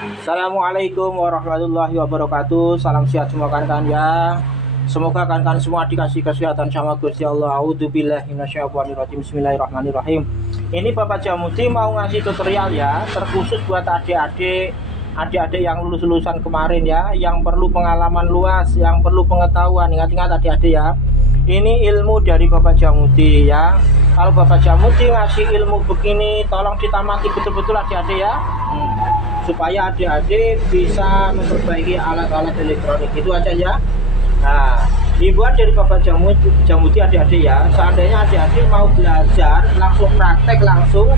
Assalamualaikum warahmatullahi wabarakatuh. Salam sehat semua kan ya. Semoga kan semua dikasih kesehatan sama Gusti Allah. A'udzubillahi minasyaitonirrajim. Bismillahirrahmanirrahim. Ini Bapak Jamuti mau ngasih tutorial ya, terkhusus buat adik-adik yang lulusan kemarin ya, yang perlu pengalaman luas, yang perlu pengetahuan. Ingat-ingat adik-adik ya. Ini ilmu dari Bapak Jamuti ya. Kalau Bapak Jamuti ngasih ilmu begini, tolong ditamati betul-betul adik-adik ya. Supaya adik-adik bisa memperbaiki alat-alat elektronik. Itu aja ya. Nah, himbauan dari Bapak Jamuti adik-adik ya, seandainya adik-adik mau belajar langsung praktek langsung,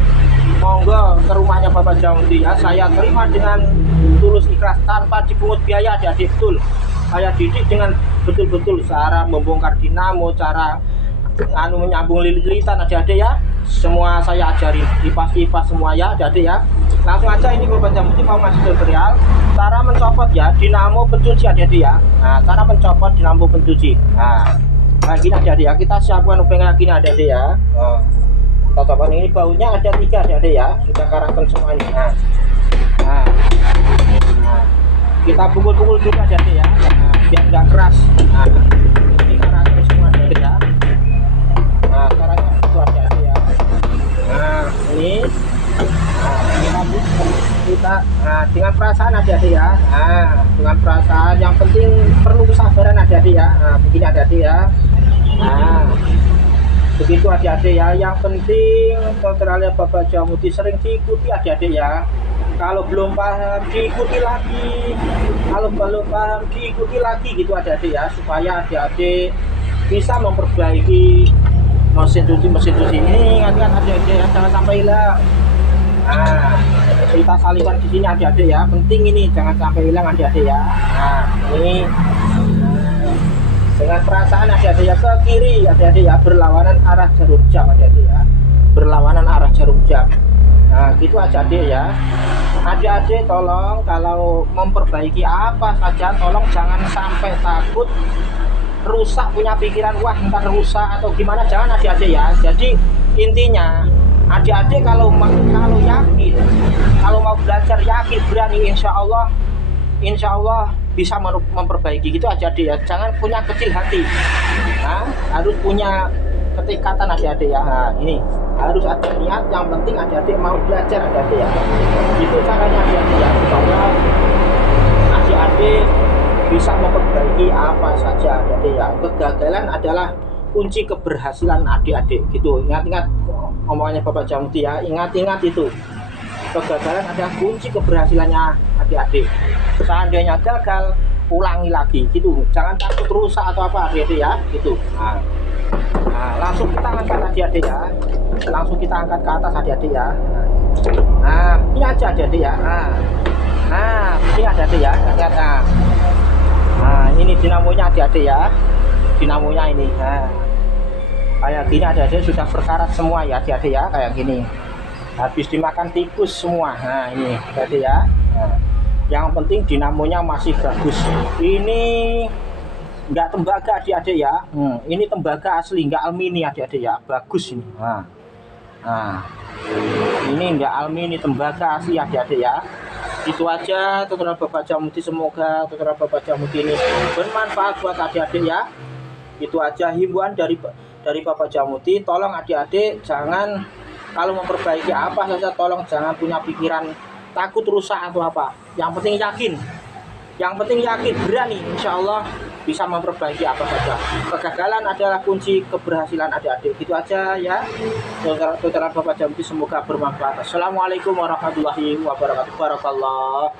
monggo ke rumahnya Bapak Jamuti ya. Saya terima dengan tulus ikhlas tanpa dipungut biaya adik-adik. Betul, saya didik dengan betul-betul cara membongkar dinamo, cara menyambung lilit-lilitan adik-adik ya. Semua saya ajarin, kipas-kipas semua ya adik-adik ya. Langsung aja ini Bapak Jamuti mau ngasih tutorial cara mencopot ya dinamo pencuci adik-adik ya. Nah, cara mencopot dinamo pencuci. Nah, gini adik-adik ya, kita siapkan upeng gini adik-adik ya. Kita copot ini, baunya ada 3 adik-adik ya, sudah karanten semua ini. Nah, kita pukul-pukul dulu adik-adik ya, biar nggak keras. Nah, ini karanten semua adik-adik ya. Nah, caranya itu adik-adik ya. Nah, ini kita dengan perasaan adik-adik ya. Nah, dengan perasaan, yang penting perlu kesabaran adik-adik ya. Nah, begini adik-adik ya. Nah, begitu adik-adik ya. Yang penting tutorialnya Bapak Jamuti sering diikuti adik-adik ya. Kalau belum paham diikuti lagi, kalau belum paham diikuti lagi gitu adik-adik ya, supaya adik-adik bisa memperbaiki mesin cuci ini. Ingat-ingat adik-adik ya, jangan sampai hilang. Nah, kita salibkan di sini adik-adik ya, penting ini jangan sampai hilang adik-adik ya. Nah, ini dengan perasaan adik-adik ya, ke kiri adik-adik ya, berlawanan arah jarum jam adik-adik ya, berlawanan arah jarum jam. Nah, gitu aja adik ya. Adik-adik tolong kalau memperbaiki apa saja, tolong jangan sampai takut rusak, punya pikiran wah ntar rusak atau gimana, jangan adik-adik ya. Jadi intinya adik-adik kalau yakin, kalau mau belajar yakin, berani, insya Allah bisa memperbaiki gitu aja adik ya. Jangan punya kecil hati. Nah, harus punya ketekatan adik-adik ya. Nah, ini harus ada niat, yang penting adik-adik mau belajar adik-adik ya. Itu caranya adik-adik ya, supaya adik-adik bisa memperbaiki apa saja adik-adik ya. Kegagalan adalah kunci keberhasilan adik-adik gitu. Ingat-ingat omongannya Bapak Jamuti ya, ingat-ingat itu. Kegagalan adalah kunci keberhasilannya adik-adik. Seandainya gagal, ulangi lagi gitu. Jangan takut rusak atau apa adik-adik ya gitu. Nah, langsung kita angkat adik-adik ya. Langsung kita angkat ke atas adik-adik ya. Nah, ini aja adik-adik ya. Nah, ini adik-adik ya. Nah, ini dinamonya adik-adik ya. Dinamonya ini. Nah, kayak gini adik-adik sudah berkarat semua ya adik-adik ya, kayak gini. Habis dimakan tikus semua. Nah, ini adik-adik ya. Nah, yang penting dinamonya masih bagus. Ini enggak tembaga adik-adik ya. Ini tembaga asli, enggak alumini adik-adik ya. Bagus ini. Nah, ini enggak alumini, tembaga asli adik-adik ya. Itu aja tutorial Bapak Jamuti. Semoga tutorial Bapak Jamuti ini bermanfaat buat adik-adik ya. Itu aja himbauan dari Bapak Jamuti. Tolong adik-adik jangan, kalau memperbaiki apa saja tolong jangan punya pikiran takut rusak atau apa. Yang penting yakin, berani, insya Allah bisa memperbaiki apa saja. Kegagalan adalah kunci keberhasilan adik-adik. Gitu aja ya tutorial Bapak Jamuti, semoga bermanfaat. Assalamualaikum warahmatullahi wabarakatuh. Barakallah.